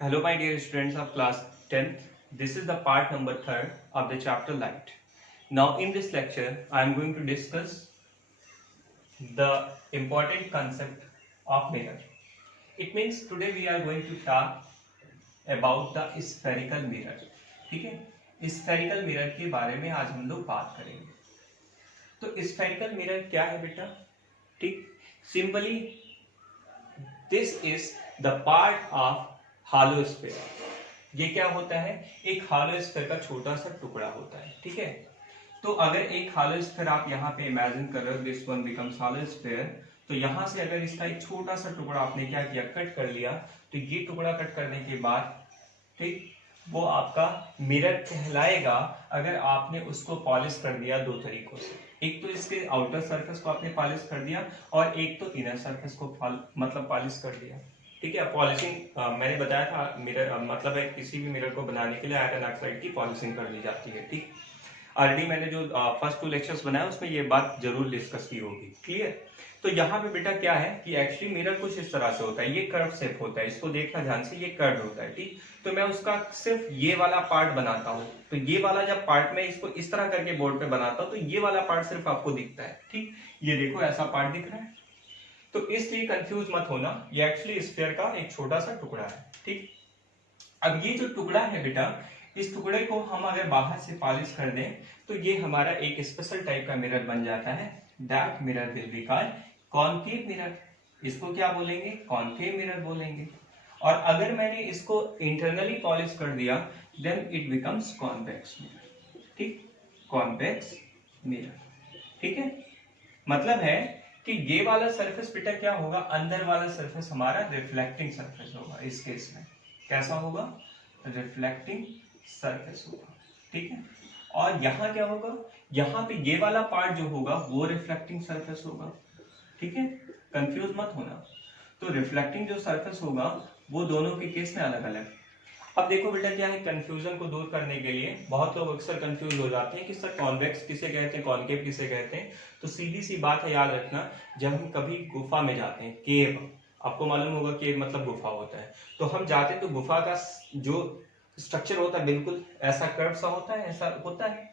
Hello, my dear students of class 10th. This is the part number 3rd of the chapter Light. Now, in this lecture, I am going to discuss the important concept of mirror. It means today we are going to talk about the spherical mirror. ठीक है, spherical mirror के बारे में आज हम लोग बात करेंगे. तो spherical mirror क्या है बेटा? ठीक, simply this is the part of hollow sphere. ये क्या होता है? एक हॉलो स्फीयर का छोटा सा टुकड़ा होता है. ठीक है, तो अगर एक हॉलो स्फीयर आप यहाँ पे इमेजिन कर रहे हो, this one becomes hollow sphere, तो यहाँ से अगर इसका एक छोटा सा टुकड़ा आपने क्या किया, कट कर लिया, तो ये टुकड़ा कट करने के बाद ठीक वो आपका मिरर कहलाएगा अगर आपने उसको पॉलिश कर दिया दो तरीकों से. एक तो इसके आउटर सरफेस को आपने पॉलिश कर दिया और एक तो इनर सरफेस को मतलब पॉलिश कर दिया. ठीक है, पॉलिशिंग मैंने बताया था मिरर मतलब है किसी भी मिरर को बनाने के लिए आयरन ऑक्साइड की पॉलिशिंग कर दी जाती है. ठीक, ऑलरेडी मैंने जो फर्स्ट 2 लेक्चर्स बनाया उसमें ये बात जरूर डिस्कस की होगी. क्लियर? तो यहाँ पे बेटा क्या है कि एक्चुअली मिरर कुछ इस तरह से होता है, ये कर्व शेप होता है, इसको देखना ध्यान से, ये कर्व होता है. ठीक, तो मैं उसका सिर्फ ये वाला पार्ट बनाता हूँ, तो ये वाला जब पार्ट में इसको इस तरह करके बोर्ड पे बनाता हूँ तो ये वाला पार्ट सिर्फ आपको दिखता है. ठीक, ये देखो ऐसा पार्ट दिख रहा है, तो इसलिए कंफ्यूज मत होना, ये एक्चुअली स्फीयर का एक छोटा सा टुकड़ा है. ठीक, अब ये जो टुकड़ा है बेटा, इस टुकड़े को हम अगर बाहर से पॉलिश कर दें तो ये हमारा एक स्पेशल टाइप का मिरर बन जाता है. That mirror will be called concave mirror. इसको क्या बोलेंगे? कॉनकेव मिरर बोलेंगे. और अगर मैंने इसको इंटरनली पॉलिश कर दिया then it becomes convex mirror. ठीक, कॉन्वेक्स मिरर. ठीक है, मतलब है कि ये वाला सरफेस बेटा क्या होगा, अंदर वाला सरफेस हमारा रिफ्लेक्टिंग सरफेस होगा. इस केस में कैसा होगा? रिफ्लेक्टिंग सरफेस होगा. ठीक है, और यहाँ क्या होगा, यहाँ पे ये वाला पार्ट जो होगा वो रिफ्लेक्टिंग सरफेस होगा. ठीक है, कंफ्यूज मत होना. तो रिफ्लेक्टिंग जो सरफेस होगा वो दोनों के केस में अलग अलग. अब देखो बेटा क्या है, कंफ्यूजन को दूर करने के लिए बहुत लोग अक्सर कंफ्यूज हो जाते हैं कि सर कॉन्वेक्स किसे कहते हैं, कॉनकेव किसे कहते हैं. तो सीधी सी बात है, याद रखना, जब हम कभी गुफा में जाते हैं, केव, आपको मालूम होगा केव मतलब गुफा होता है, तो हम जाते हैं तो गुफा का जो स्ट्रक्चर होता है बिल्कुल ऐसा कर्व सा होता है, ऐसा होता है.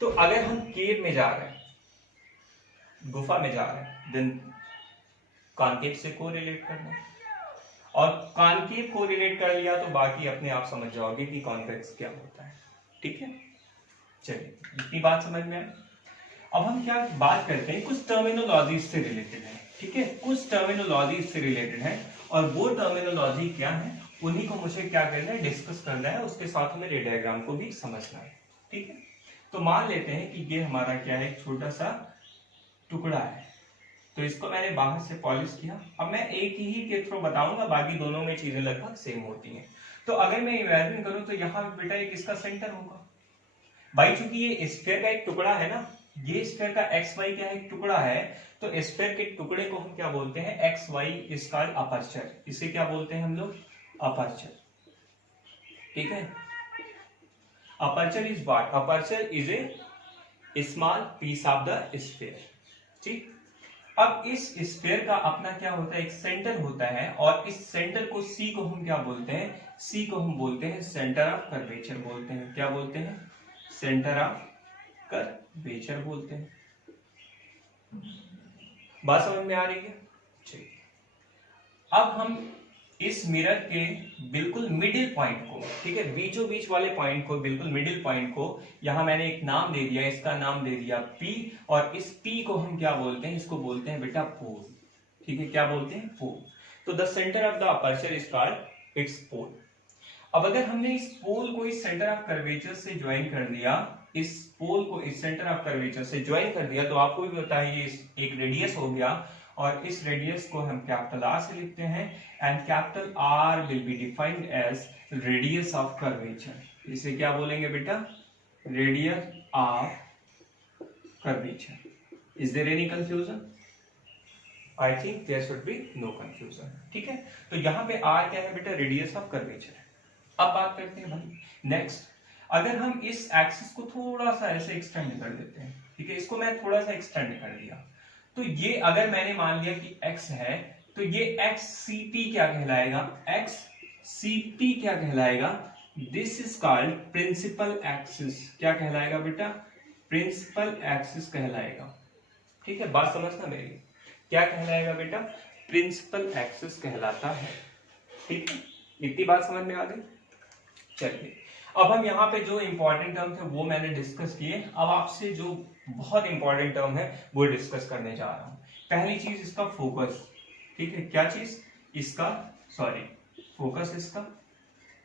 तो अगर हम केव में जा रहे हैं, गुफा में जा रहे हैं, देन कॉनकेव से को रिलेट करना है, और कॉनकेव को रिलेट कर लिया तो बाकी अपने आप समझ जाओगे कि कॉन्वेक्स क्या होता है. ठीक है, चलिए इतनी बात समझ में आई. अब हम क्या बात करते हैं, कुछ टर्मिनोलॉजी से रिलेटेड है. ठीक है, कुछ टर्मिनोलॉजी से रिलेटेड है, और वो टर्मिनोलॉजी क्या है उन्हीं को मुझे क्या करना है, डिस्कस करना है, उसके साथ में रे डायग्राम को भी समझना है. ठीक है, तो मान लेते हैं कि ये हमारा क्या है, एक छोटा सा टुकड़ा है, तो इसको मैंने बाहर से पॉलिश किया. अब मैं एक ही के थ्रू बताऊंगा, बाकी दोनों में चीजें लगभग सेम होती हैं. तो अगर मैं इमेजिन करूं तो यहाँ बेटा एक इसका सेंटर होगा भाई, चूंकि ये स्फीयर का एक टुकड़ा है ना, ये स्फीयर का एक्स वाई क्या है, एक टुकड़ा है, तो स्फीयर के टुकड़े को हम क्या बोलते हैं, X Y is called aperture. इसे क्या बोलते हैं हम लोग, अपर्चर. ठीक है, aperture is what, aperture is a small piece of the sphere. ठीक, अब इस स्फीयर का अपना क्या होता है, एक सेंटर होता है, और इस सेंटर को सी को हम क्या बोलते हैं, सी को हम बोलते हैं सेंटर ऑफ कर्वेचर बोलते हैं. क्या बोलते हैं? सेंटर ऑफ कर्वेचर बोलते हैं. बात समझ में आ रही है? ठीक, अब हम इस मिरर के बिल्कुल मिडिल पॉइंट को, ठीक है, बीचों बीच वाले पॉइंट को, बिल्कुल मिडिल पॉइंट को, यहां मैंने एक नाम दे दिया, इसका नाम दे दिया P, और इस P को हम क्या बोलते हैं, इसको बोलते हैं बेटा पोल. ठीक है, क्या बोलते हैं, पोल. तो the centre of the aperture is called its pole. अब अगर हमने इस पोल को इस सेंटर ऑफ कर्वेचर से ज्वाइन कर दिया, इस पोल को इस सेंटर ऑफ कर्वेचर से ज्वाइन कर दिया, तो आपको भी पता है ये एक रेडियस हो गया, और इस रेडियस को हम कैपिटल आर से लिखते हैं, and capital R will be defined as radius of curvature. इसे क्या बोलेंगे बेटा, radius of curvature. Is there any confusion? I think there should be no confusion. ठीक है, तो यहाँ पे आर क्या है बेटा, रेडियस ऑफ कर्वेचर है. अब बात करते हैं भाई नेक्स्ट, अगर हम इस एक्सिस को थोड़ा सा ऐसे एक्सटेंड कर देते हैं, ठीक है, इसको मैं थोड़ा सा एक्सटेंड कर दिया, तो ये अगर मैंने मान लिया कि x है, तो ये एक्स सी पी क्या कहलाएगा, एक्स CP क्या कहलाएगा? This is called principal axis. क्या कहलाएगा बेटा? प्रिंसिपल एक्सिस कहलाएगा। ठीक है, बात समझना मेरी। क्या कहलाएगा बेटा? प्रिंसिपल एक्सिस कहलाता है। ठीक है, इतनी बात समझ में आ गई? चलिए, अब हम यहाँ पे जो इंपॉर्टेंट टर्म थे वो मैंने डिस्कस किए। अब आपसे जो बहुत इंपॉर्टेंट टर्म है वो डिस्कस करने जा रहा हूँ। पहली चीज इसका फोकस। ठीक है, क्या चीज? इसका फोकस इसका।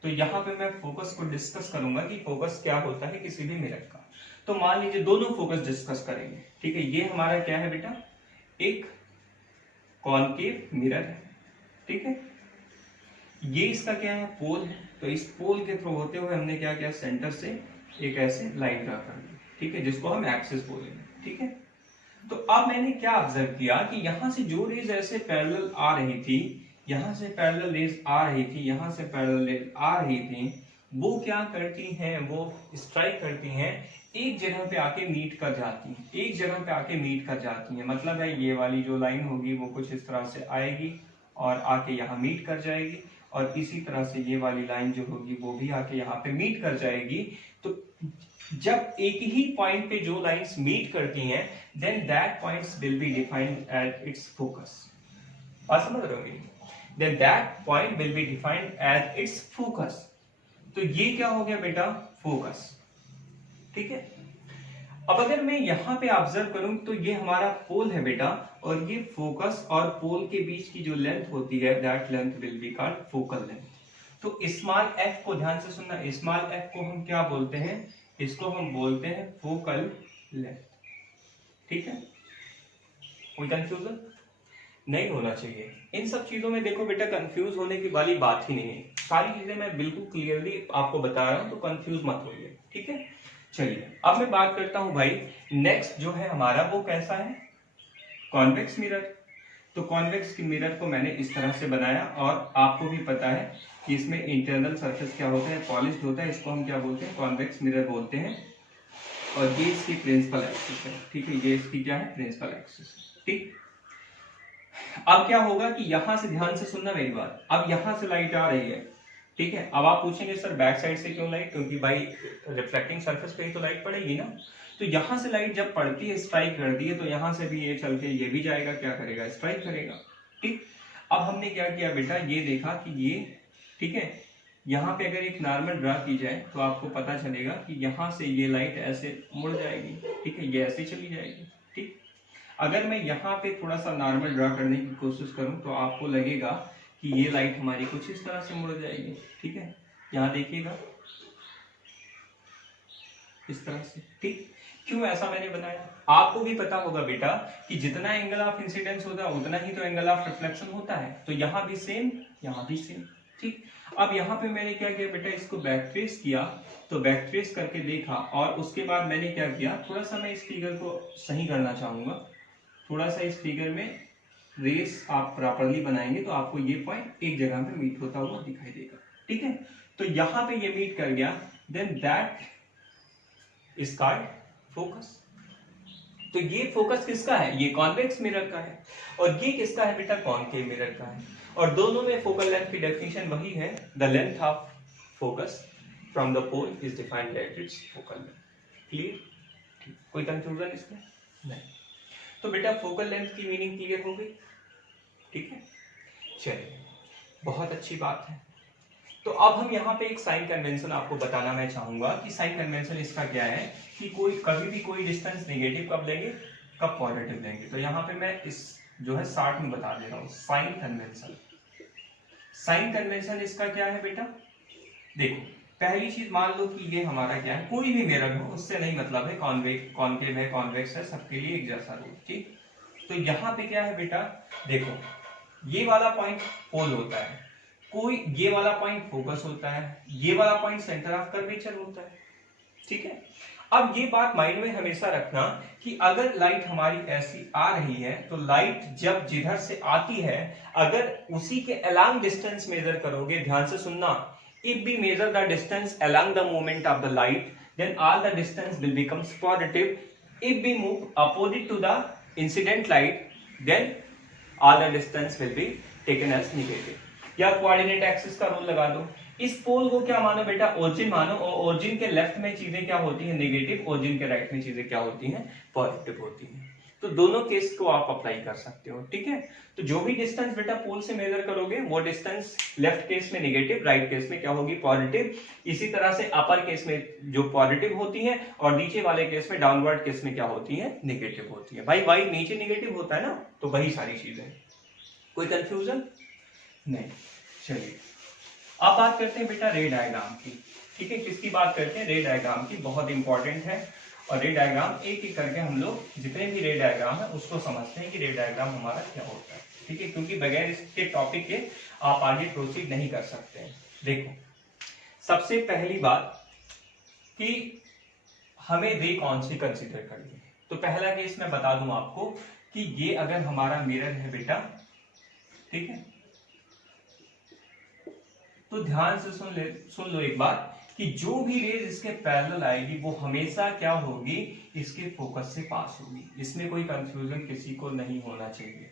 तो यहाँ पे मैं फोकस को डिस्कस करूंगा कि फोकस क्या होता है किसी भी मिरर का। तो मान लीजिए दोनों फोकस डिस्कस करेंगे। ठीक है, ये हमारा क्या है बेटा? एक कॉनकेव मिरर है। ठीक है, ये इसका क्या है? पोल है। तो इस पोल के थ्रू होते हुए हमने क्या किया? सेंटर से एक ऐसे लाइन ड्रा कर दी। ठीक है, जिसको हम एक्सिस बोलेंगे। ठीक है, तो अब मैंने क्या ऑब्जर्व किया कि यहां से जो रेज ऐसे पैरेलल आ रही थी, यहां से पैरेलल रेज आ रही थी, यहां से पैरेलल रेज आ रही थी, वो क्या करती हैं? वो स्ट्राइक करती हैं, एक जगह पे आके मीट कर जाती हैं। एक जगह पे आके मीट कर जाती हैं, मतलब है ये वाली जो लाइन होगी वो कुछ इस तरह से आएगी और आके यहाँ मीट कर जाएगी, और इसी तरह से ये वाली लाइन जो होगी वो भी आके यहाँ पे मीट कर जाएगी। तो जब एक ही पॉइंट पे जो लाइंस मीट करती हैं, then that points will be defined as its focus. बात समझ रहे होंगे? Then that point will be defined as its focus. तो ये क्या हो गया बेटा? फोकस। ठीक है, अब अगर मैं यहां पे ऑब्जर्व करूं तो ये हमारा पोल है बेटा, और ये फोकस और पोल के बीच की जो लेंथ होती है, that length will be called focal length. तो स्मॉल एफ को ध्यान से सुनना, स्मॉल एफ को हम क्या बोलते हैं? इसको हम बोलते हैं फोकल लेंथ। ठीक है, कोई कंफ्यूजन नहीं होना चाहिए इन सब चीजों में। देखो बेटा, कंफ्यूज होने की वाली बात ही नहीं है, सारी चीजें मैं बिल्कुल क्लियरली आपको बता रहा हूं, तो कंफ्यूज मत होइए। ठीक है, चलिए अब मैं बात करता हूं भाई, नेक्स्ट जो है हमारा वो कैसा है? Convex mirror. तो कॉन्वेक्स की मिरर को मैंने इस तरह से बनाया, और आपको भी पता है कि इसमें इंटरनल सरफेस क्या होता है? पॉलिश्ड होता है। इसको हम क्या बोलते हैं? कॉन्वेक्स मिरर बोलते हैं। और ये इसकी प्रिंसिपल एक्सिस है। ठीक है, ये इसकी क्या है? Principal axis. ठीक, अब क्या होगा कि यहां से, ध्यान से सुनना मेरी बात, अब यहां से लाइट आ रही है। ठीक है, अब आप पूछेंगे सर बैक साइड से क्यों लाइट? क्योंकि भाई रिफ्लेक्टिंग सरफेस पे ही तो लाइट पड़ेगी ना। तो यहां से लाइट जब पड़ती है, स्ट्राइक कर दी है, तो यहां से भी ये चल के ये भी जाएगा, क्या करेगा? स्ट्राइक करेगा। ठीक, अब हमने क्या किया बेटा? ये देखा कि ये, ठीक है, यहाँ पे अगर एक नॉर्मल ड्रा की जाए तो आपको पता चलेगा कि यहाँ से ये लाइट ऐसे मुड़ जाएगी। ठीक है, ये ऐसे चली जाएगी। ठीक, अगर मैं यहाँ पे थोड़ा सा नॉर्मल ड्रा करने की कोशिश करूं तो आपको लगेगा कि ये लाइट हमारी कुछ इस तरह से मुड़ जाएगी। ठीक है, यहाँ देखिएगा इस तरह से। ठीक, क्यों ऐसा मैंने बनाया? आपको भी पता होगा बेटा कि जितना एंगल ऑफ इंसिडेंस होता है उतना ही तो एंगल ऑफ रिफ्लेक्शन होता है। तो यहाँ भी सेम, यहाँ भी सेम। ठीक, अब यहाँ पे मैंने क्या किया बेटा? इसको बैक ट्रेस किया। तो बैक ट्रेस करके देखा, और उसके बाद मैंने क्या किया? थोड़ा सा मैं इस फिगर को सही करना चाहूंगा। थोड़ा सा इस फिगर में रेस आप प्रॉपरली बनाएंगे तो आपको ये पॉइंट एक जगह पे मीट होता हुआ दिखाई देगा। ठीक है, तो यहाँ पे ये मीट कर गया, then that is called focus. तो ये फोकस किसका है? ये कॉन्वेक्स मिरर का है। और ये किसका है बेटा? कॉनकेव मिरर का है। और दोनों में फोकल लेंथ की डेफिनेशन वही है, the length of focus from the pole is defined at its focal length. Clear? कोई कंफ्यूजन इसमें नहीं? तो बेटा फोकल लेंथ की मीनिंग क्लियर हो गई। ठीक है, चलिए, बहुत अच्छी बात है। तो अब हम यहाँ पे एक साइन कन्वेंशन आपको बताना मैं चाहूंगा कि साइन कन्वेंशन इसका क्या है कि कोई कभी भी कोई डिस्टेंस नेगेटिव कब लेंगे, कब पॉजिटिव लेंगे। तो यहाँ पे मैं इस जो है शॉर्ट में बता दे रहा हूँ, साइन कन्वेंशन। साइन कन्वेंशन इसका क्या है बेटा? देखो, पहली चीज मान लो कि ये हमारा क्या है? कोई भी मिरर हो, उससे नहीं मतलब है, कॉनकेव है, कॉन्वेक्स है, सबके लिए एक जैसा रूल। ठीक, तो यहाँ पे क्या है बेटा? देखो, ये वाला पॉइंट पोल होता है, कोई ये वाला पॉइंट फोकस होता है, ये वाला पॉइंट सेंटर ऑफ कर्वेचर होता है। ठीक है, अब ये बात माइंड में हमेशा रखना कि अगर लाइट हमारी ऐसी आ रही है तो लाइट जब जिधर से आती है, अगर उसी के अलोंग डिस्टेंस मेजर करोगे, ध्यान से सुनना, if we measure the distance along the movement of the light, then all the distance will becomes positive. If we move opposite to the incident light, then all the distance will be taken as negative. या coordinate axis का rule लगा दो। इस pole को क्या मानो बेटा, origin मानो, और ओरिजिन के लेफ्ट में चीजें क्या होती हैं नेगेटिव, ओरिजिन के राइट में चीजें क्या होती हैं पॉजिटिव होती हैं। तो दोनों केस को आप अप्लाई कर सकते हो, ठीक है। तो जो भी डिस्टेंस बेटा पोल से मेजर करोगे वो डिस्टेंस लेफ्ट केस में नेगेटिव, राइट केस में क्या होगी पॉजिटिव। इसी तरह से अपर केस में जो पॉजिटिव होती है और नीचे वाले केस में डाउनवर्ड केस में क्या होती है नेगेटिव होती है। भाई वाई नीचे नेगेटिव होता है ना, तो वही सारी चीजें। कोई कंफ्यूजन नहीं। चलिए अब बात करते हैं बेटा रे डायग्राम की, ठीक है। किसकी बात करते हैं, रे डायग्राम की, बहुत इंपॉर्टेंट है। और रे डायग्राम एक एक करके हम लोग जितने भी रे डायग्राम है उसको समझते हैं कि रे डायग्राम हमारा क्या होता है, ठीक है। क्योंकि बगैर इसके टॉपिक के आप आगे प्रोसीड नहीं कर सकते हैं। देखो सबसे पहली बात कि हमें रे कौन सी कंसीडर करनी है। तो पहला केस मैं बता दूं आपको कि ये अगर हमारा मिरर है बेटा, ठीक है, तो ध्यान से सुन लो एक बात कि जो भी रेज इसके पैरेलल आएगी वो हमेशा क्या होगी, इसके फोकस से पास होगी। इसमें कोई कंफ्यूजन किसी को नहीं होना चाहिए।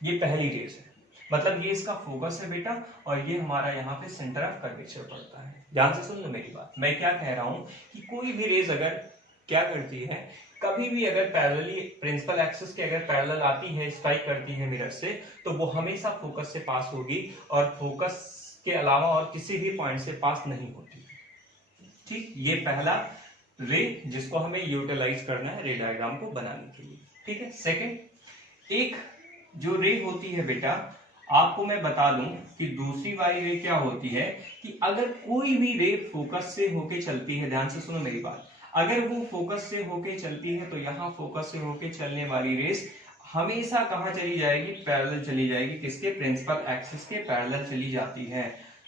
ये पहली रेज है, मतलब ये इसका फोकस है बेटा, और ये हमारा यहाँ पे सेंटर ऑफ कर्वेचर पड़ता है। ध्यान से सुन लो मेरी बात, मैं क्या कह रहा हूं कि कोई भी रेज अगर क्या करती है, कभी भी अगर पैरेलली प्रिंसिपल एक्सिस के अगर पैरेलल आती है, स्ट्राइक करती है मिरर से, तो वो हमेशा फोकस से पास होगी और फोकस के अलावा और किसी भी पॉइंट से पास नहीं होती, ठीक। ये पहला रे जिसको हमें यूटिलाइज करना है रे डायग्राम को बनाने के लिए, ठीक है। सेकेंड, एक जो रे होती है बेटा, आपको मैं बता दूं कि दूसरी वाली रे क्या होती है कि अगर कोई भी रे फोकस से होके चलती है, ध्यान से सुनो मेरी बात, अगर वो फोकस से होके चलती है तो यहाँ फोकस से होके चलने वाली रेस हमेशा कहाँ चली जाएगी, पैरेलल चली जाएगी। किसके, प्रिंसिपल एक्सिस के पैरेलल चली जाती है।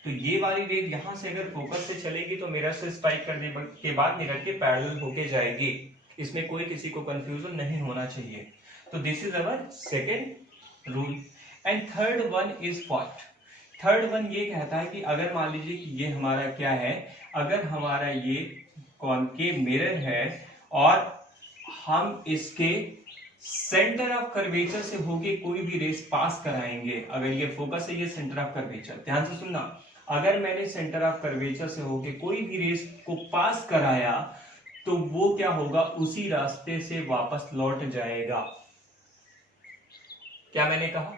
तो ये वाली रेस यहाँ से अगर फोकस से चलेगी तो मिरर से स्ट्राइक करने के बाद मिरर के पैरेलल होके जाएगी। इसमें कोई किसी को कंफ्यूजन नहीं होना चाहिए। तो this is our second rule. And third one is what, third one ये कहता है कि अगर मान लीजिए कि ये हमारा क्या है, अगर हमारा ये कॉनकेव मिरर है और हम इसके सेंटर ऑफ कर्वेचर से होके कोई भी रेस पास कराएंगे, अगर ये फोकस है, ये सेंटर ऑफ कर्वेचर, ध्यान से सुनना, अगर मैंने सेंटर ऑफ कर्वेचर से होके कोई भी रेस को पास कराया तो वो क्या होगा, उसी रास्ते से वापस लौट जाएगा। क्या मैंने कहा,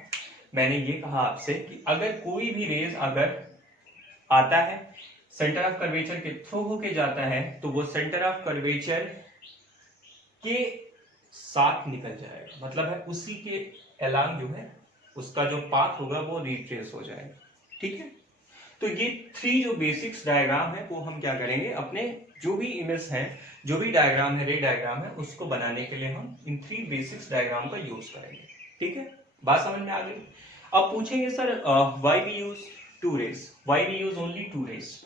मैंने ये कहा आपसे कि अगर कोई भी रेस अगर आता है सेंटर ऑफ कर्वेचर के थ्रू होके जाता है तो वो सेंटर ऑफ कर्वेचर के साथ निकल जाएगा, मतलब है उसी के अलांग जो है उसका जो पाथ होगा वो रिट्रेस हो जाएगा, ठीक है। तो ये थ्री जो बेसिक्स डायग्राम है वो हम क्या करेंगे, अपने जो भी इमेज है, जो भी डायग्राम है, रे डायग्राम है, उसको बनाने के लिए हम इन थ्री बेसिक्स डायग्राम का यूज करेंगे, ठीक है। बात समझ में आ गई। अब पूछेंगे sir why we use two rays, why we use only two rays,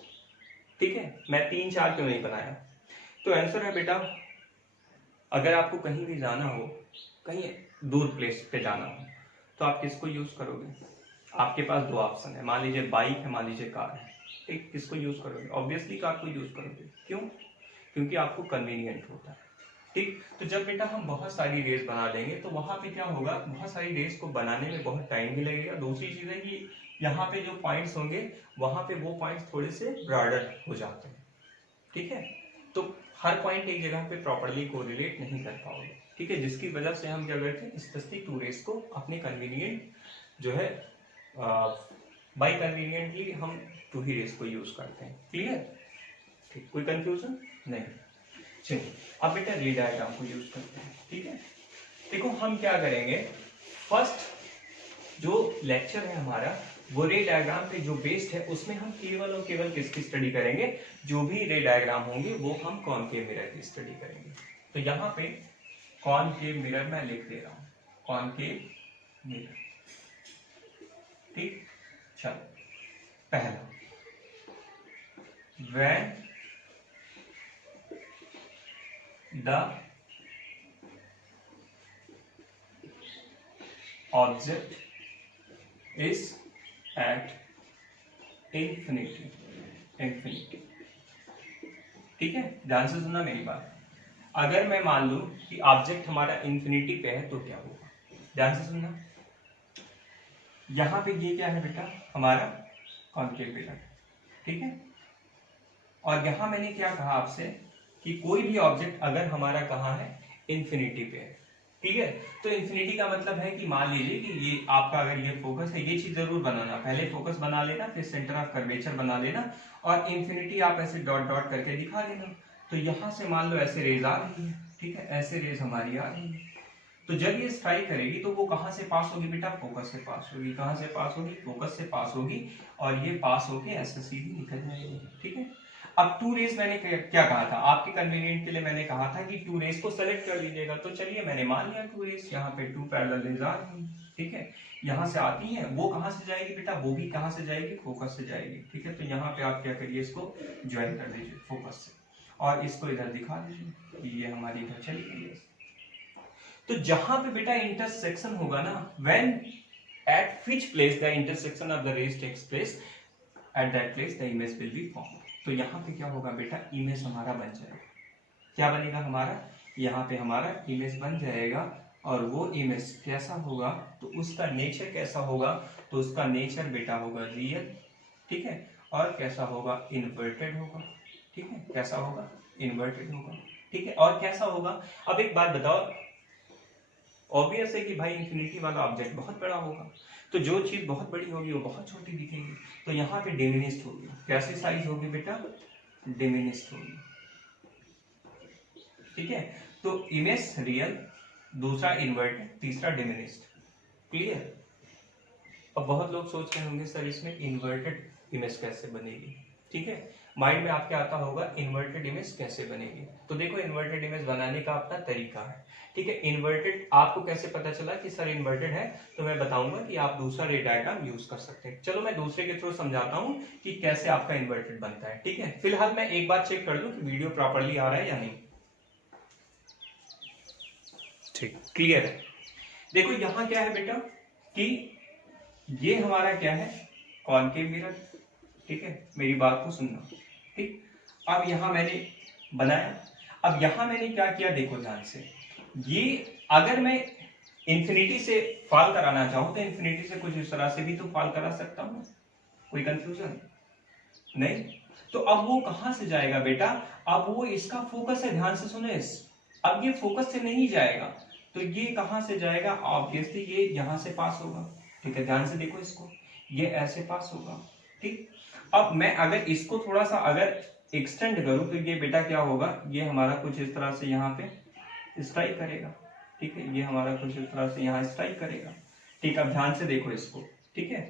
ठीक है, मैं 3-4 क्यों नहीं बनाया। तो आंसर है बेटा, अगर आपको कहीं भी जाना हो, कहीं दूर प्लेस पे जाना हो, तो आप किसको यूज करोगे, आपके पास दो ऑप्शन है, मान लीजिए बाइक है, मान लीजिए कार है, ठीक, किसको यूज करोगे, ऑब्वियसली कार को यूज करोगे। क्यों, क्योंकि आपको कन्वीनियंट होता है, ठीक। तो जब बेटा हम बहुत सारी रेस बना देंगे तो वहां पे क्या होगा, बहुत सारी रेस को बनाने में बहुत टाइम भी लगेगा। दूसरी चीज है कि यहाँ पे जो पॉइंट्स होंगे वहां पे वो पॉइंट्स थोड़े से ब्रॉडर हो जाते हैं, ठीक है। तो हर पॉइंट एक जगह पे प्रॉपर्ली कोरिलेट नहीं कर पाओगे, ठीक है, जिसकी वजह से हम क्या करते हैं, स्पेसिफिक टू रेस को अपने कन्वीनियंट जो है बाई कन्वीनियंटली हम टू ही रेस को यूज करते हैं। क्लियर, ठीक, कोई कंफ्यूजन नहीं। चलिए अब बेटा रे डायग्राम को यूज करते हैं, ठीक है। देखो हम क्या करेंगे, फर्स्ट जो लेक्चर है हमारा वो रे डायग्राम पे जो बेस्ड है उसमें हम केवल और केवल किसकी स्टडी करेंगे, जो भी रे डायग्राम होंगे वो हम कॉनकेव मिरर की स्टडी करेंगे। तो यहाँ पे कॉनकेव मिरर मैं लिख दे रहा हूं, कॉनकेव मिरर, ठीक। चलो पहला, when the object is at infinity, ठीक है, ध्यान से सुनना मेरी बात। अगर मैं मान लूं कि ऑब्जेक्ट हमारा इंफिनिटी पे है तो क्या होगा, ध्यान से सुनना। यहाँ पे ये क्या है बेटा, हमारा कॉन्केव मिरर, ठीक है। और यहाँ मैंने क्या कहा आपसे कि कोई भी ऑब्जेक्ट अगर हमारा कहाँ है, इन्फिनिटी पे है, ठीक है। तो इन्फिनिटी का मतलब है कि मान लीजिए कि ये आपका अगर ये फोकस है, ये चीज जरूर बनाना, पहले फोकस बना लेना, फिर सेंटर ऑफ कर्वेचर बना लेना, और इन्फिनिटी आप ऐसे डॉट डॉट करके दिखा देना। तो यहाँ से मान लो ऐसे रेज आ रही है, ठीक है, ऐसे रेज हमारी आ रही है। तो जब ये स्ट्राइक करेगी तो वो कहाँ से पास होगी बेटा, फोकस से पास होगी। कहाँ से पास होगी, फोकस से पास होगी, और ये पास होके ऐसे सीधी निकल जाएगी, ठीक है। अब टू रेस मैंने क्या कहा था, आपके कन्वीनियंट के लिए मैंने कहा था कि टू रेस को सेलेक्ट कर लीजिएगा। तो चलिए मैंने मान लिया टू रेस, यहाँ पे टू पैरेलल रेज आ रही है, ठीक है, यहाँ से आती है। वो कहाँ से जाएगी बेटा, वो भी कहाँ से जाएगी, फोकस से जाएगी, ठीक है। तो यहाँ पे आप क्या करिए, इसको ज्वाइन कर दीजिए फोकस से, और इसको इधर दिखा दीजिए, ये हमारी इधर चली गई है। तो जहां पे बेटा इंटरसेक्शन होगा ना, when at which place the intersection of the rays takes place, at that place the image will be form. तो यहाँ पे क्या होगा बेटा, इमेज हमारा बन जाएगा। क्या बनेगा हमारा, यहाँ पे हमारा इमेज बन जाएगा। और वो इमेज कैसा होगा, तो उसका नेचर कैसा होगा, तो उसका नेचर बेटा होगा रियल, ठीक है। और कैसा होगा, इन्वर्टेड होगा, ठीक है। कैसा होगा, इन्वर्टेड होगा, ठीक है। और कैसा होगा, अब एक बात बताओ, ऑब्वियस है कि भाई इंफिनिटी वाला ऑब्जेक्ट बहुत बड़ा होगा, तो जो चीज बहुत बड़ी होगी वो बहुत छोटी दिखेगी। तो यहाँ पे डिमिनिश्ड होगी। कैसी साइज होगी बेटा, डिमिनिश्ड होगी, ठीक है। तो इमेज रियल, दूसरा इन्वर्टेड, तीसरा डिमिनिश्ड, क्लियर। अब बहुत लोग सोच रहे होंगे सर इसमें इन्वर्टेड इमेज कैसे बनेगी, ठीक है। माइंड में आपके आता होगा इन्वर्टेड इमेज कैसे बनेगी। तो देखो इन्वर्टेड इमेज बनाने का अपना तरीका है, ठीक है। इन्वर्टेड आपको कैसे पता चला कि सर इन्वर्टेड है, तो मैं बताऊंगा कि आप दूसरा रे डायग्राम यूज कर सकते हैं। चलो मैं दूसरे के थ्रू समझाता हूं कि कैसे आपका इन्वर्टेड बनता है, ठीक है। फिलहाल मैं एक बार चेक कर लूं कि वीडियो प्रॉपरली आ रहा है या नहीं, ठीक, क्लियर है। देखो यहाँ क्या है बेटा कि ये हमारा क्या है, कॉनकेव मिरर, ठीक है। मेरी बात को सुनना, ठीक। अब यहां मैंने बनाया, अब यहां मैंने क्या किया, देखो ध्यान से, ये अगर मैं इंफिनिटी से फॉल कराना चाहूं तो इंफिनिटी से कुछ इस तरह से भी तो फॉल करा सकता हूं, कोई कंफ्यूजन नहीं। तो अब वो कहां से जाएगा बेटा, अब वो इसका फोकस है, ध्यान से सुनो इस, अब ये फोकस से नहीं जाएगा, तो ये कहां से जाएगा, ऑब्वियसली ये यहां से पास होगा, ठीक है। ध्यान से देखो इसको, ये ऐसे पास होगा, ठीक। अब मैं अगर इसको थोड़ा सा अगर एक्सटेंड करूं तो ये बेटा क्या होगा, ये हमारा कुछ इस तरह से यहाँ पे स्ट्राइक करेगा, ठीक है। ये हमारा कुछ इस तरह से यहाँ स्ट्राइक करेगा, ठीक। अब ध्यान से देखो इसको, ठीक है।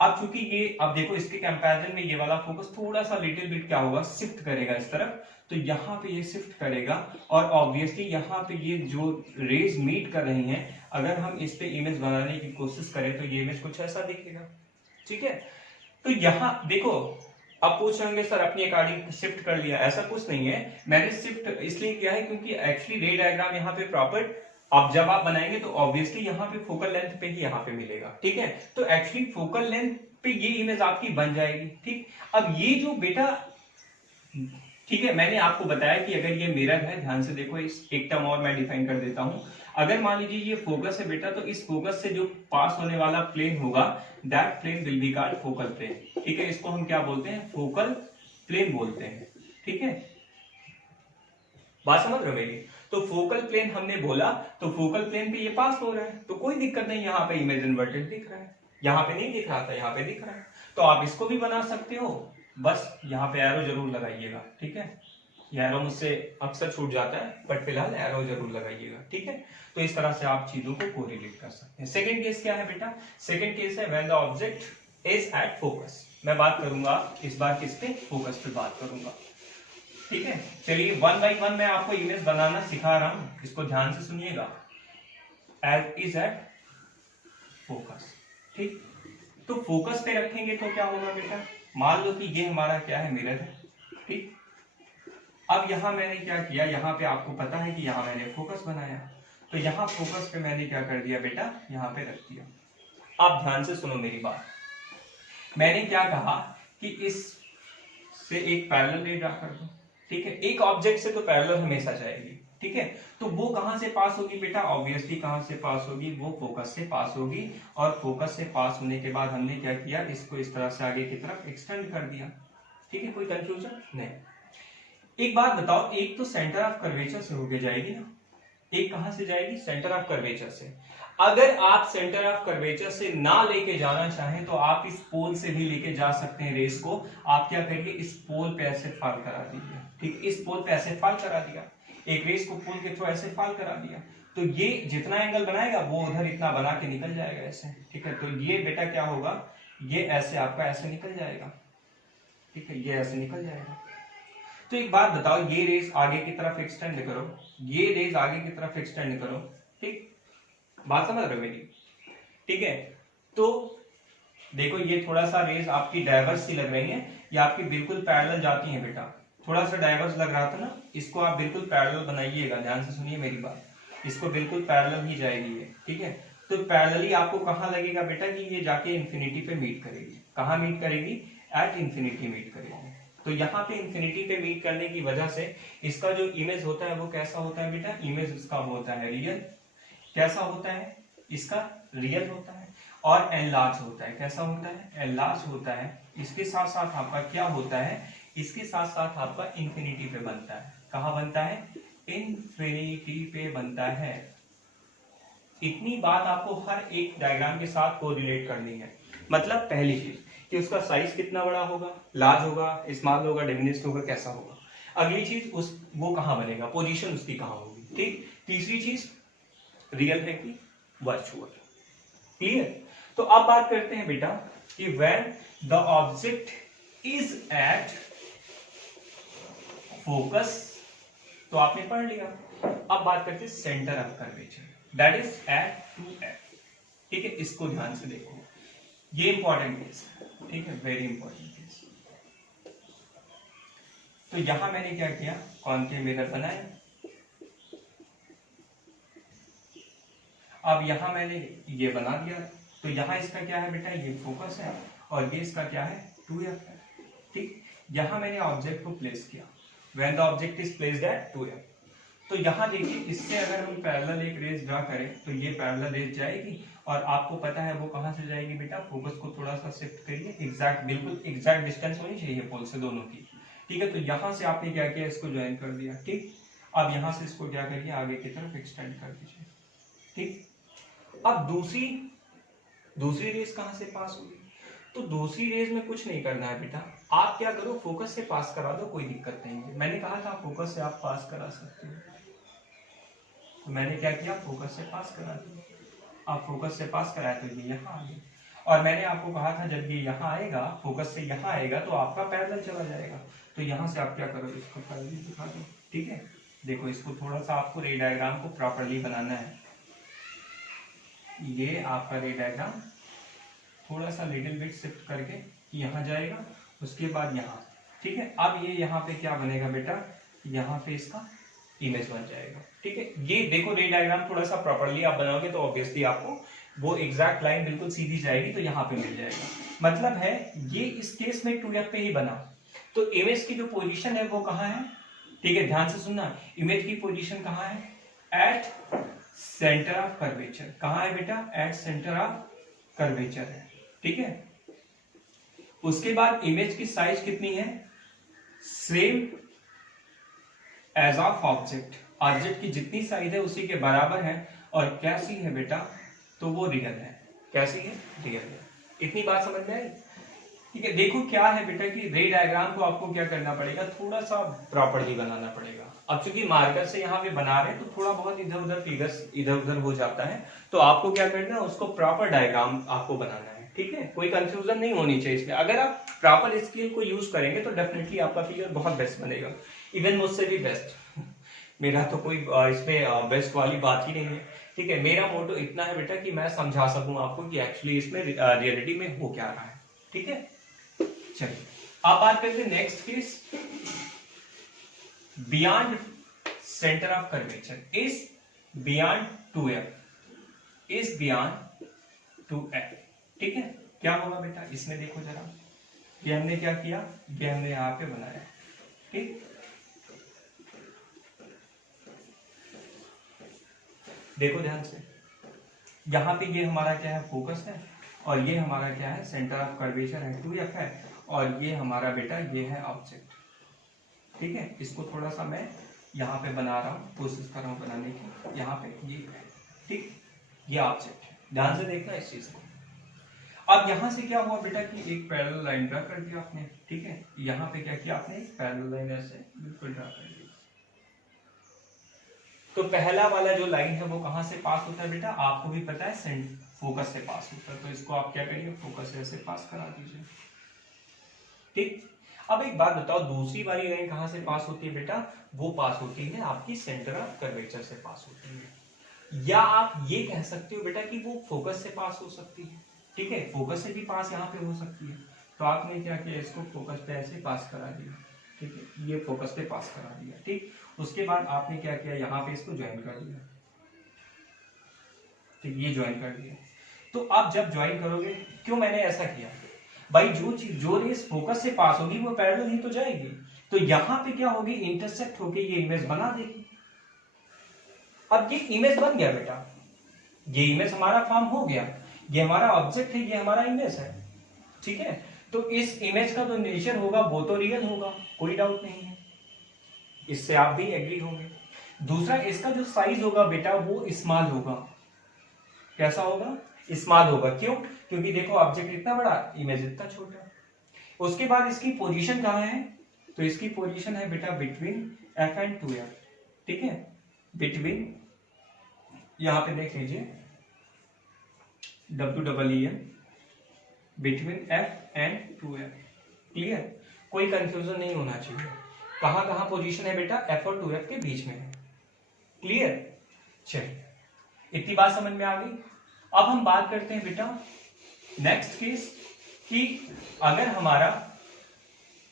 अब चूंकि ये, अब देखो इसके कंपैरिजन में ये वाला फोकस थोड़ा सा लिटिल बिट क्या होगा, शिफ्ट करेगा इस तरफ, तो यहाँ पे ये शिफ्ट करेगा, और ऑब्वियसली यहाँ पे ये जो रेज मीट कर रही हैं, अगर हम इस पे इमेज बनाने की कोशिश करें तो ये इमेज कुछ ऐसा दिखेगा, ठीक है। तो यहाँ देखो, अब पूछ रहे होंगे सर अपनी अकॉर्डिंग शिफ्ट कर लिया, ऐसा कुछ नहीं है। मैंने शिफ्ट इसलिए किया है क्योंकि एक्चुअली रे डायग्राम यहाँ पे प्रॉपर, अब जब आप बनाएंगे तो ऑब्वियसली यहाँ पे फोकल लेंथ पे ही यहाँ पे मिलेगा, ठीक है। तो एक्चुअली फोकल लेंथ पे ये इमेज आपकी बन जाएगी, ठीक। अब ये जो बेटा, ठीक है, मैंने आपको बताया कि अगर ये मिरर है, ध्यान से देखो, इस एक टर्म और मैं डिफाइन कर देता हूं। अगर मान लीजिए ये फोकस है बेटा, तो इस फोकस से जो पास होने वाला प्लेन होगा, that plane will be called focal plane, ठीक है। इसको हम क्या बोलते हैं, फोकल प्लेन बोलते हैं, ठीक है। बात समझ रहे हो मेरी। तो फोकल प्लेन हमने बोला, तो फोकल प्लेन पे ये पास हो रहा है, तो कोई दिक्कत नहीं, यहाँ पे इमेज इन्वर्टेड दिख रहा है, यहाँ पे नहीं दिख रहा था, यहाँ पे दिख रहा है। तो आप इसको भी बना सकते हो, बस यहाँ पे एरो जरूर लगाइएगा, ठीक है। ये एरो मुझसे अक्सर छूट जाता है, बट फिलहाल एरो जरूर लगाइएगा, ठीक है। तो इस तरह से आप चीजों को कोरिलेट कर सकते हैं। सेकंड केस क्या है बेटा, सेकंड केस है when the object is at focus. मैं बात करूंगा इस बार किस पे, फोकस पे बात करूंगा, ठीक है। चलिए वन बाई वन मैं आपको इमेज बनाना सिखा रहा हूं, इसको ध्यान से सुनिएगा। एज इज एट फोकस, ठीक। तो फोकस पे रखेंगे तो क्या होगा बेटा, मान लो कि ये हमारा क्या है, मिरर है, ठीक। अब यहां मैंने क्या किया, यहां पे आपको पता है कि यहां मैंने फोकस बनाया, तो यहां फोकस पे मैंने क्या कर दिया बेटा, यहां पे रख दिया। अब ध्यान से सुनो मेरी बात, मैंने क्या कहा कि इस से एक पैरेलल रे ड्रा कर दो, ठीक है। एक ऑब्जेक्ट से तो पैरेलल हमेशा जाएगी, ठीक है। तो वो कहां से पास होगी बेटा, ऑब्वियसली कहां से पास होगी, वो फोकस से पास होगी। और फोकस से पास होने के बाद हमने क्या किया, इसको इस तरह से आगे की तरफ एक्सटेंड कर दिया। ठीक है, कोई कंफ्यूजन नहीं। एक बात बताओ, एक तो सेंटर ऑफ कर्वेचर से होके जाएगी ना, एक कहां से जाएगी, सेंटर ऑफ कर्वेचर से। अगर आप सेंटर ऑफ कर्वेचर से ना लेके जाना चाहें तो आप इस पोल से भी लेके जा सकते हैं रेस को। आप क्या करिए, इस पोल पे ऐसे फॉल करा दीजिए। ठीक, इस पोल पे ऐसे फॉल करा दिया, एक रेस को पोल के थ्रू ऐसे फॉल करा दिया, तो ये जितना एंगल बनाएगा वो उधर इतना बना के निकल जाएगा ऐसे। ठीक है, तो ये बेटा क्या होगा, ये ऐसे आपका ऐसे निकल जाएगा। ठीक है, ये ऐसे निकल जाएगा। तो एक बात बताओ, ये रेस आगे की तरफ एक्सटेंड करो, ये रेस आगे की तरफ एक्सटेंड करो। ठीक, बात समझ रहे हो मेरी? ठीक है, तो देखो ये थोड़ा सा रेस आपकी डाइवर्स सी लग रही है, ये आपकी बिल्कुल पैरेलल जाती है बेटा। थोड़ा सा डाइवर्स लग रहा था ना, इसको आप बिल्कुल पैरेलल बनाइएगा, ध्यान से सुनिए मेरी बात, इसको बिल्कुल पैरेलल ही जाएगी ये। ठीक है, तो पैरेलली आपको कहां लगेगा बेटा कि ये जाके इंफिनिटी पे मीट करेगी। कहां मीट करेगी, एट इंफिनिटी मीट करेगी। तो यहाँ पे इंफिनिटी पे मीट करने की वजह से इसका जो इमेज होता है वो कैसा होता है बेटा, इमेज इसका होता है रियल। कैसा होता है, इसका रियल होता है और एनलार्ज होता है। कैसा होता है, एनलार्ज होता है। इसके साथ साथ आपका क्या होता है, इसके साथ साथ आपका इंफिनिटी पे बनता है। कहां बनता है, इंफिनिटी पे बनता है। इतनी बात आपको हर एक डायग्राम के साथ कोरिलेट करनी है। मतलब पहली चीज कि उसका साइज कितना बड़ा होगा, लार्ज होगा, स्मॉल होगा, डिमिनिश्ड होगा, कैसा होगा। अगली चीज उस वो कहां बनेगा, पोजीशन उसकी कहां होगी। ठीक, तीसरी चीज रियल है कि वर्चुअल। क्लियर। तो अब बात करते हैं बेटा कि when the object is at focus, तो आपने पढ़ लिया। अब बात करते हैं centre of curvature, that is at 2f। ठीक है, इसको ध्यान से देखो, ये इंपॉर्टेंट केस है। ठीक है, वेरी इंपॉर्टेंट केस। तो यहां मैंने क्या किया, कॉन्केव मिरर बनाया। अब यहां मैंने ये बना दिया, तो यहां इसका क्या है बेटा, ये फोकस है और ये इसका क्या है, 2f है। ठीक, यहां मैंने ऑब्जेक्ट को प्लेस किया, when the object is placed at 2f। तो यहां देखिए, इससे अगर हम पैरेलल एक रेस ड्रा करें तो ये पैरेलल रेस जाएगी और आपको पता है वो कहां से जाएगी बेटा, फोकस को थोड़ा सा शिफ्ट करिए, एग्जैक्ट बिल्कुल एग्जैक्ट डिस्टेंस होनी चाहिए पोल से दोनों की। ठीक है, तो यहां से आपने क्या किया, इसको ज्वाइन कर दिया। ठीक, अब यहां से इसको क्या करिए, आगे की तरफ एक्सटेंड कर दीजिए। ठीक, अब दूसरी रेस कहां से पास होगी, तो दूसरी रेस में कुछ नहीं करना है बेटा, आप क्या करो, फोकस से पास करा दो, कोई दिक्कत नहीं है। मैंने कहा था फोकस से आप पास करा सकते हो, तो मैंने क्या किया, फोकस से पास करा दिया। आप फोकस से पास कराए तो ये यहाँ आ गया, और मैंने आपको कहा था जब ये यहाँ आएगा, फोकस से यहाँ आएगा तो आपका पैरेलल चला जाएगा। तो यहाँ से आप क्या करो, इसको पैरेलल दिखा दो। ठीक है, देखो इसको थोड़ा सा आपको रे डायग्राम को प्रॉपरली बनाना है। ये आपका रे डायग्राम थोड़ा सा लिटिल बिट शिफ्ट करके यहाँ जाएगा, उसके बाद यहाँ। ठीक है, अब ये यहाँ पे क्या बनेगा बेटा, यहाँ पे इसका इमेज बन जाएगा। ठीक है, ये देखो रे डायग्राम थोड़ा सा प्रॉपरली आप बनाओगे तो ऑब्वियसली आपको वो एग्जैक्ट लाइन बिल्कुल सीधी जाएगी, तो यहाँ पे मिल जाएगा। मतलब है ये इस केस में 2f पे ही बना, तो इमेज की जो पोजीशन है वो कहाँ है। ठीक है, ध्यान से सुनना, इमेज की पोजीशन कहाँ है, एट सेंटर ऑफ कर्वेचर। कहाँ है बेटा, एट सेंटर ऑफ कर्वेचर है। ठीक है, उसके बाद इमेज की साइज कितनी है, same as of object. Object की जितनी साइज है उसी के बराबर है, और कैसी है बेटा, तो वो रियल है। कैसी है, रियल है। इतनी बात समझ में आई। ठीक है, देखो क्या है बेटा कि रे डायग्राम को आपको क्या करना पड़ेगा, थोड़ा सा प्रॉपरली बनाना पड़ेगा। अब चूंकि मार्कर से यहाँ पे बना रहे हैं तो थोड़ा बहुत इधर उधर फिगर्स इधर उधर हो जाता है, तो आपको क्या करना है, उसको प्रॉपर डायग्राम आपको बनाना है। ठीक है, कोई कंफ्यूजन नहीं होनी चाहिए इसमें। अगर आप प्रॉपर स्किल को यूज करेंगे तो डेफिनेटली आपका फिगर बहुत बेस्ट बनेगा, इवन मुझसे भी बेस्ट। मेरा तो कोई इसमें बेस्ट वाली बात ही नहीं है। ठीक है, मेरा मोटो इतना है बेटा कि मैं समझा सकूं आपको कि एक्चुअली इसमें रियलिटी में हो क्या रहा है। ठीक है, चलिए अब बात करते हैं next case, beyond centre of curvature is beyond 2f, is beyond 2f। ठीक है, क्या होगा बेटा, इसमें देखो जरा, ये हमने क्या किया, ये हमने यहाँ पे बनाया। ठीक, देखो ध्यान से, यहाँ पे ये हमारा क्या है, फोकस है, और ये हमारा क्या है, सेंटर ऑफ कर्वेचर है 2f है, और ये हमारा बेटा ये है ऑब्जेक्ट। ठीक है, इसको थोड़ा सा मैं यहाँ पे बना रहा हूँ, कोशिश कर रहा हूँ बनाने की। यहाँ पे ये, ठीक, ये ऑब्जेक्ट है, ध्यान से देखना इस चीज को। अब यहाँ से क्या हुआ बेटा कि एक पैरेलल लाइन ड्रा कर दिया आपने। ठीक है, यहाँ पे क्या किया आपने, एक पैरेलल लाइन ऐसे बिल्कुल ड्रा कर दी। तो पहला वाला जो लाइन है वो कहाँ से पास होता है बेटा, आपको भी पता है, फोकस से पास होता है। तो इसको आप क्या करिए, फोकस से ऐसे पास करा दीजिए। ठीक, अब एक बात बताओ, दूसरी वाली लाइन कहाँ से पास होती है बेटा, वो पास होती है आपकी सेंटर ऑफ कर्वेचर से पास होती है। या आप ये कह सकते हो बेटा कि वो फोकस से पास हो सकती है। ठीक है, फोकस से भी पास यहाँ पे हो सकती है। तो आपने क्या किया, इसको फोकस पे ऐसे पास करा दिया। ठीक है, ये फोकस पे पास करा दिया। ठीक, उसके बाद आपने क्या किया, यहाँ पे इसको ज्वाइन कर दिया। ठीक, ये ज्वाइन कर दिया। तो अब जब ज्वाइन करोगे, क्यों मैंने ऐसा किया भाई, जो रेस फोकस से पास होगी वो पैरेलल ही तो जाएगी। तो यहाँ पे क्या होगी, इंटरसेक्ट होके ये इमेज बना देगी। अब ये इमेज बन गया बेटा, ये इमेज हमारा फॉर्म हो गया, ये हमारा ऑब्जेक्ट है, ये हमारा इमेज है। ठीक है, तो इस इमेज का जो नेचर होगा वो तो रियल होगा, कोई डाउट नहीं है, इससे आप भी एग्री होंगे। दूसरा, इसका जो साइज होगा बेटा वो स्मॉल होगा। कैसा होगा, स्मॉल होगा। क्यों, क्योंकि देखो ऑब्जेक्ट इतना बड़ा, इमेज इतना छोटा। उसके बाद इसकी पोजीशन कहाँ है, तो इसकी पोजीशन है बेटा बिटवीन f एंड 2f। ठीक है, बिटवीन, यहां पे देख लीजिए WEEN, between f and 2f। Clear, कोई कंफ्यूजन नहीं होना चाहिए। कहां कहां पोजीशन है बेटा, f और 2f के बीच में है। क्लियर, चलिए इतनी बात समझ में आ गई। अब हम बात करते हैं बेटा नेक्स्ट केस कि अगर हमारा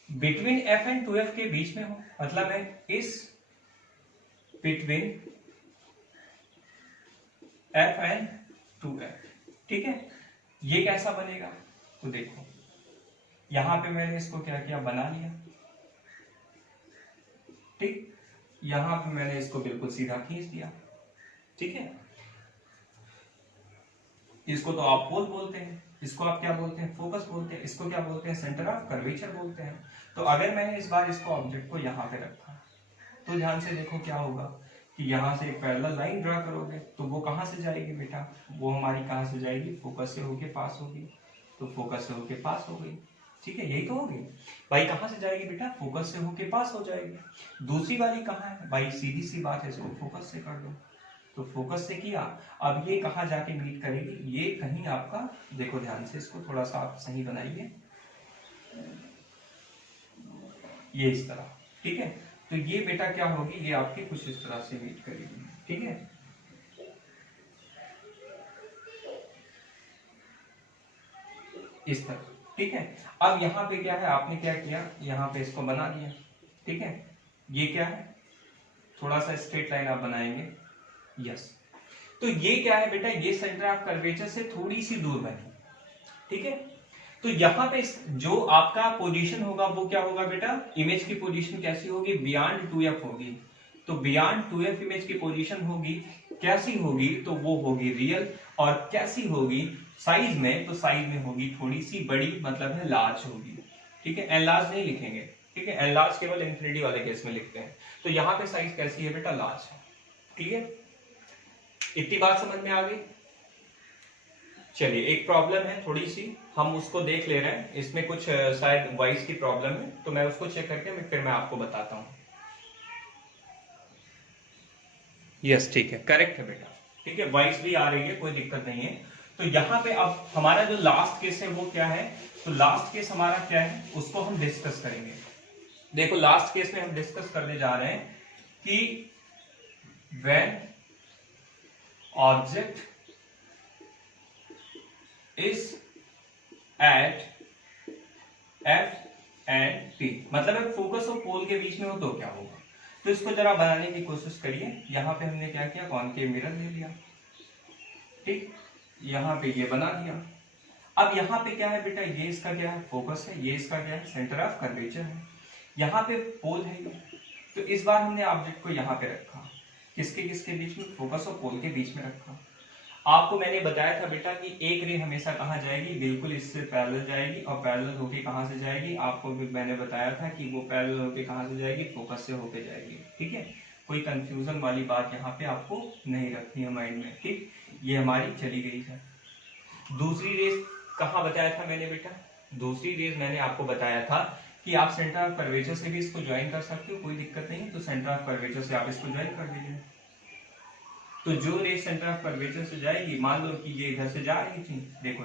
बिटवीन f एंड 2f के बीच में हो, मतलब है इस बिटवीन f एंड 2f। ठीक है, ये कैसा बनेगा, तो देखो यहां पे मैंने इसको क्या किया, बना लिया। ठीक, यहां पे मैंने इसको बिल्कुल सीधा खींच दिया। ठीक है, इसको तो आप पोल बोलते हैं, इसको आप क्या बोलते हैं, फोकस बोलते हैं, इसको क्या बोलते हैं, सेंटर ऑफ कर्वेचर बोलते हैं। तो अगर मैंने इस बार इसको ऑब्जेक्ट को यहाँ पे रखा, तो ध्यान से देखो क्या होगा कि यहाँ से एक पैरेलल लाइन ड्रा करोगे, तो वो कहाँ से जाएगी बेटा, वो हमारी कहाँ से जाएगी, फोकस से होके पास होगी। तो फोकस से होके पास हो गई। ठीक है, यही तो होगी भाई, कहाँ से जाएगी बेटा, फोकस से होके पास हो जाएगी। दूसरी वाली कहाँ है भाई, सीधी सी बात है, इसको फोकस से कर दो। तो फोकस से किया, अब ये कहाँ जाके मीट करेगी, ये कहीं आपका, देखो ध्यान से, इसको थोड़ा सा आप सही बनाइए, ये इस तरह। ठीक है, तो ये बेटा क्या होगी, ये आपकी कुछ इस तरह से मीट करेगी। ठीक है, इस तरह। ठीक है, अब यहाँ पे क्या है, आपने क्या किया, यहाँ पे इसको बना दिया। ठीक है, ये क्या है, थोड़ा सा स्ट्रेट लाइन आप बनाएंगे, यस। तो ये क्या है बेटा, ये सेंटर ऑफ कर्वेचर से थोड़ी सी दूर बनी। ठीक है, तो यहाँ पे जो आपका पोजीशन होगा वो क्या होगा बेटा, इमेज की पोजीशन कैसी होगी, बियॉन्ड 2f होगी। तो बियॉन्ड 2f इमेज की पोजीशन होगी, कैसी होगी, तो वो होगी रियल। और कैसी होगी साइज में, तो साइज में होगी थोड़ी सी बड़ी, मतलब है लार्ज होगी। ठीक है, एनलार्ज नहीं लिखेंगे। ठीक है, एनलार्ज केवल इंफिनिटी वाले केस में लिखते हैं। तो यहाँ पे साइज कैसी है बेटा, लार्ज है। क्लियर, इतनी बात समझ में आ गई। चलिए, एक प्रॉब्लम है थोड़ी सी, हम उसको देख ले रहे हैं, इसमें कुछ शायद वॉइस की प्रॉब्लम है, तो मैं उसको चेक करके फिर मैं आपको बताता हूं। यस, ठीक है, करेक्ट है बेटा। ठीक है, वॉइस भी आ रही है, कोई दिक्कत नहीं है। तो यहाँ पे अब हमारा जो लास्ट केस है वो क्या है, तो लास्ट केस हमारा क्या है, उसको हम डिस्कस करेंगे। देखो लास्ट केस में हम डिस्कस करने जा रहे हैं कि when object is at f and t, मतलब फोकस और पोल के बीच में हो तो क्या होगा। तो इसको जरा बनाने की कोशिश करिए। यहाँ पे हमने क्या किया, कॉनकेव मिरर ले लिया। ठीक, यहाँ पे ये बना दिया। अब यहाँ पे क्या है बेटा, ये इसका क्या है, फोकस है, ये इसका क्या है, सेंटर ऑफ कर्वेचर है। यहाँ पे पोल है ये। तो इस बार हमने ऑब्जेक्ट को यहाँ पे रखा। किसके किसके बीच में, फोकस और पोल के बीच में रखा। आपको मैंने बताया था बेटा कि एक रे हमेशा कहाँ जाएगी, बिल्कुल इससे पैरेलल जाएगी, और पैरेलल होके कहाँ से जाएगी, आपको भी मैंने बताया था कि वो पैरेलल होके कहाँ से जाएगी, फोकस से होके जाएगी। ठीक है, कोई कंफ्यूजन वाली बात यहाँ पे आपको नहीं रखनी है माइंड में। ठीक, ये हमारी चली गई है। दूसरी रेस कहाँ बताया था मैंने बेटा, दूसरी रेस मैंने आपको बताया था कि आप सेंटर ऑफ कर्वेचर से भी इसको ज्वाइन कर सकते हो, कोई दिक्कत नहीं है। तो सेंटर ऑफ कर्वेचर से आप इसको ज्वाइन कर दीजिए। तो जो रेस सेंटर ऑफ कर्वेचर से जाएगी, मान लो कि ये इधर से जा रही थी, देखो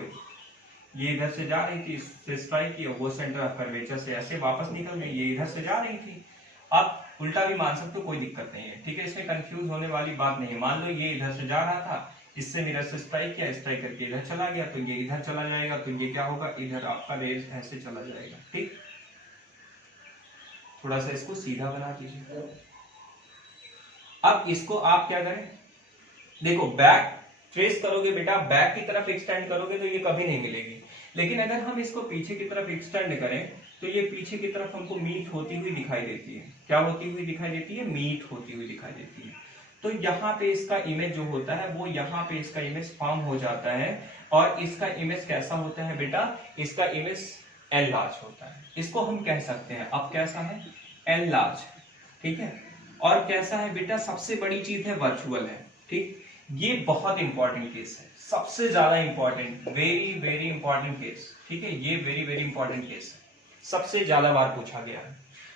ये इधर से जा रही थी, इससे स्ट्राइक किया, वो सेंटर ऑफ कर्वेचर से ऐसे वापस निकल गई, ये इधर से जा रही थी। आप उल्टा भी मान सकते हो, कोई दिक्कत नहीं है। ठीक है, इसमें कंफ्यूज होने वाली बात नहीं है। मान लो ये इधर से जा रहा था, इससे मिरर से स्ट्राइक किया, स्ट्राइक करके इधर चला गया, तो ये इधर चला जाएगा, तो ये क्या होगा, इधर आपका रेस ऐसे चला जाएगा। ठीक, थोड़ा सा इसको सीधा बना दीजिए। अब इसको आप क्या करें, देखो बैक ट्रेस करोगे बेटा, बैक की तरफ एक्सटेंड करोगे तो ये कभी नहीं मिलेगी, लेकिन अगर हम इसको पीछे की तरफ एक्सटेंड करें तो ये पीछे की तरफ हमको मीट होती हुई दिखाई देती है। क्या होती हुई दिखाई देती है, मीट होती हुई दिखाई देती है। तो यहाँ पे इसका इमेज जो होता है वो यहाँ पे इसका इमेज फॉर्म हो जाता है, और इसका इमेज कैसा होता है बेटा, इसका इमेज एनलार्ज होता है। इसको हम कह सकते हैं, अब कैसा है, एनलार्ज। ठीक है, और कैसा है बेटा, सबसे बड़ी चीज है वर्चुअल है। ठीक, ये बहुत इंपॉर्टेंट केस है, सबसे ज्यादा important, very very important case. ठीक है, ये वेरी वेरी इंपॉर्टेंट केस है, सबसे ज्यादा बार पूछा गया है।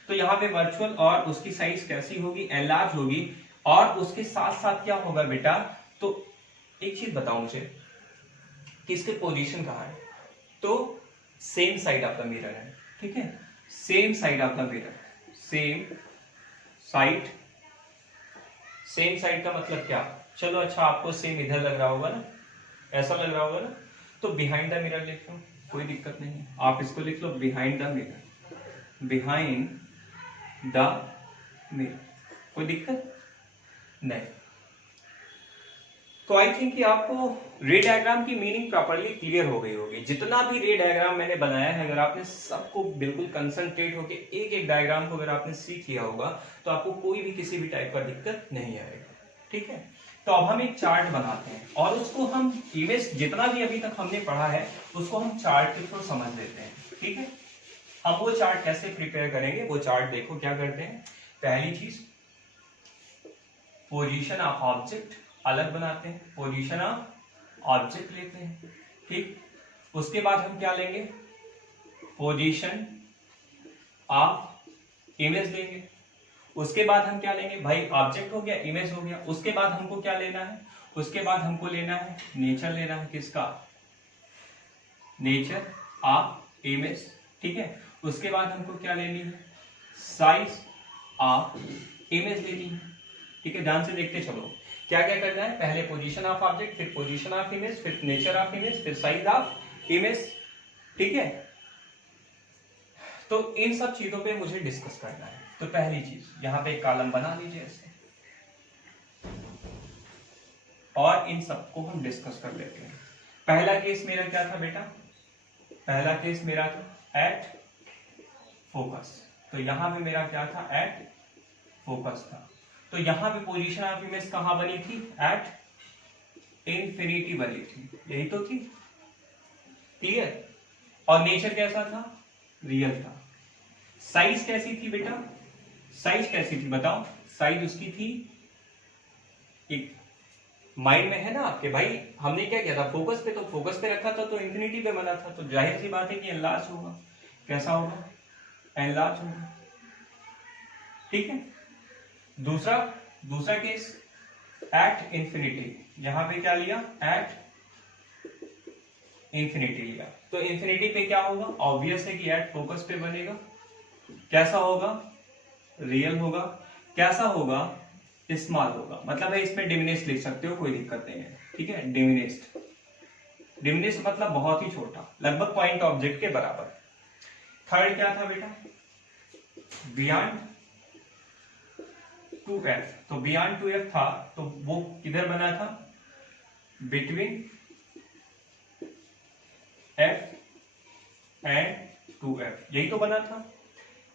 तो यहाँ पे वर्चुअल और उसकी साइज कैसी होगी, एनलार्ज होगी, और उसके साथ साथ क्या होगा बेटा, तो एक चीज बताओ मुझे कि इसके पोजीशन कहाँ है, तो same side of the mirror है। ठीक है, same side of the mirror, same side. Same side का मतलब क्या, चलो अच्छा आपको सेम इधर लग रहा होगा ना, ऐसा लग रहा होगा ना, तो बिहाइंड द मिरर लिख लो, कोई दिक्कत नहीं है। आप इसको लिख लो behind the mirror, behind the mirror, कोई दिक्कत नहीं। तो आई थिंक कि आपको रे डायग्राम की मीनिंग प्रॉपर्ली क्लियर हो गई होगी। जितना भी रे डायग्राम मैंने बनाया है, अगर आपने सबको बिल्कुल कंसंट्रेट होकर एक एक डायग्राम को अगर आपने सीख लिया होगा तो आपको कोई भी किसी भी टाइप का दिक्कत नहीं आएगा। ठीक है, तो अब हम एक चार्ट बनाते हैं और उसको हम इमेज जितना भी अभी तक हमने पढ़ा है उसको हम चार्ट के थ्रू समझ लेते हैं। ठीक है, हम वो चार्ट कैसे प्रिपेयर करेंगे, वो चार्ट देखो क्या करते हैं। पहली चीज पोजीशन ऑफ ऑब्जेक्ट अलग बनाते हैं, पोजीशन ऑफ ऑब्जेक्ट लेते हैं। ठीक, उसके बाद हम क्या लेंगे, पोजीशन ऑफ इमेज लेंगे। उसके बाद हम क्या लेंगे भाई, ऑब्जेक्ट हो गया, इमेज हो गया। उसके बाद हमको क्या लेना है, उसके बाद हमको लेना है नेचर लेना है, किसका, नेचर ऑफ इमेज। ठीक है, उसके बाद हमको क्या लेनी है, साइज ऑफ इमेज लेनी है। ठीक है, ध्यान से देखते चलो क्या क्या करना है, पहले पोजीशन ऑफ ऑब्जेक्ट, फिर पोजीशन ऑफ इमेज, फिर नेचर ऑफ इमेज, फिर साइज ऑफ इमेज। ठीक है, तो इन सब चीजों पे मुझे डिस्कस करना है। तो पहली चीज यहाँ पे एक कॉलम बना लीजिए ऐसे, और इन सबको हम डिस्कस कर लेते हैं। पहला केस मेरा क्या था बेटा, पहला केस मेरा था एट फोकस। तो यहां पे मेरा क्या था, एट फोकस था। तो यहां पे पोजीशन ऑफ इमेज कहां बनी थी, एट इंफिनिटी बनी थी, यही तो थी। क्लियर, और नेचर कैसा था, रियल था। साइज कैसी थी बेटा, साइज कैसी थी बताओ, साइज उसकी थी, एक माइंड में है ना आपके भाई, हमने क्या किया था फोकस पे, तो फोकस पे रखा था तो इंफिनिटी पे बना था, तो जाहिर सी बात है कि एनलार्ज होगा। कैसा होगा, एनलार्ज होगा। ठीक है, दूसरा केस एट इंफिनिटी, यहां पे क्या लिया, एट इंफिनिटी लिया। तो इंफिनिटी पे क्या होगा, ऑब्वियस है कि एट फोकस पे बनेगा। कैसा होगा, रियल होगा। कैसा होगा, स्मॉल होगा, मतलब है इसमें डिमिनिश लिख सकते हो, कोई दिक्कत नहीं है। ठीक है, डिमिनिश्ड, डिमिनिश मतलब बहुत ही छोटा, लगभग पॉइंट ऑब्जेक्ट के बराबर। थर्ड क्या था बेटा, बियॉन्ड 2f। तो बियॉन्ड 2f था, तो वो किधर बना था, बिटवीन f एंड 2f, यही तो बना था।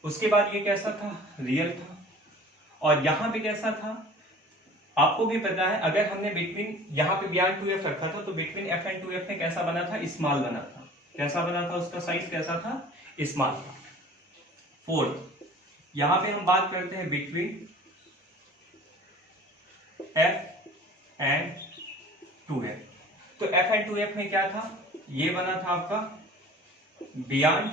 उसके बाद ये कैसा था, रियल था। और यहां पे कैसा था, आपको भी पता है अगर हमने बिटवीन यहाँ पे बियॉन्ड 2f रखा था तो बिटवीन f एंड 2f में कैसा बना था, स्मॉल बना था। कैसा बना था, उसका साइज कैसा था, स्मॉल था। फोर्थ, यहां पे हम बात करते हैं बिटवीन f एंड 2f। तो f एंड 2f में क्या था, ये बना था आपका बियॉन्ड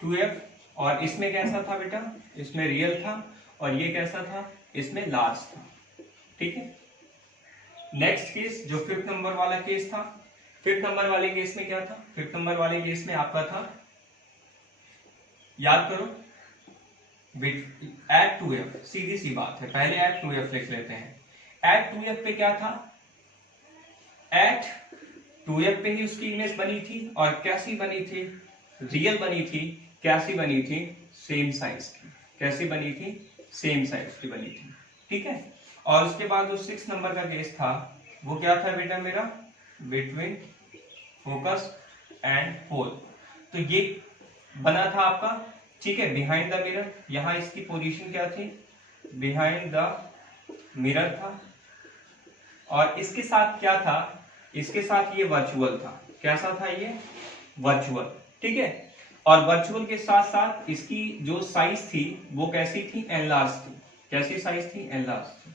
2f, और इसमें कैसा था बेटा, इसमें रियल था, और ये कैसा था, इसमें लार्ज था। ठीक है। नेक्स्ट केस जो 5th नंबर वाला केस था, 5th नंबर वाले केस में क्या था, 5th नंबर वाले केस में आपका था, याद करो, एट 2f, सीधी सी बात है, पहले एट 2f लिख लेते हैं। एट 2f पे क्या था, एट 2f पे ही उसकी इमेज बनी थी, और कैसी बनी थी, रियल बनी थी। कैसी बनी थी, सेम साइज की। कैसी बनी थी, सेम साइज की बनी थी। ठीक है। और उसके बाद जो 6 नंबर का केस था वो क्या था बेटा मेरा, बिटवीन फोकस एंड होल। तो ये बना था आपका, ठीक है, बिहाइंड द मिरर। यहां इसकी पोजीशन क्या थी, बिहाइंड द मिरर था, और इसके साथ क्या था, इसके साथ ये वर्चुअल था। कैसा था ये, वर्चुअल। ठीक है। और वर्चुअल के साथ साथ इसकी जो साइज थी वो कैसी थी, एनलार्ज थी। कैसी साइज थी, एनलार्ज थी।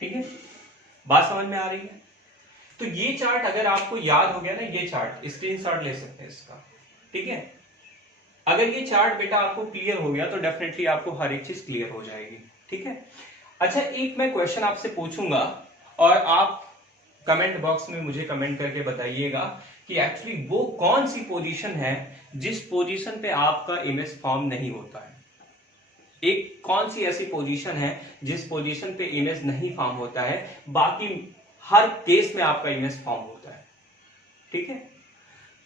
ठीक है, बात समझ में आ रही है। तो ये चार्ट अगर आपको याद हो गया ना, ये चार्ट स्क्रीनशॉट ले सकते हैं इसका। ठीक है, अगर ये चार्ट बेटा आपको क्लियर हो गया तो डेफिनेटली आपको हर एक चीज क्लियर हो जाएगी। ठीक है। अच्छा, एक मैं क्वेश्चन आपसे पूछूंगा और आप कमेंट बॉक्स में मुझे कमेंट करके बताइएगा कि एक्चुअली वो कौन सी पोजीशन है जिस पोजीशन पे आपका इमेज फॉर्म नहीं होता है। एक कौन सी ऐसी पोजीशन है जिस पोजीशन पे इमेज नहीं फॉर्म होता है, बाकी हर केस में आपका इमेज फॉर्म होता है। ठीक है।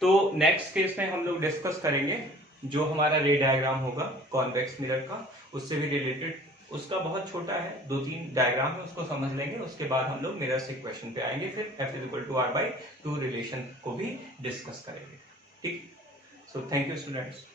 तो नेक्स्ट केस में हम लोग डिस्कस करेंगे जो हमारा रे डायग्राम होगा कॉन्वेक्स मिरर का, उससे भी रिलेटेड। उसका बहुत छोटा है, 2-3 डायग्राम है, उसको समझ लेंगे। उसके बाद हम लोग मिरर्स इक्वेशन पे आएंगे, फिर F=R/2 रिलेशन को भी डिस्कस करेंगे। ठीक। So thank you students.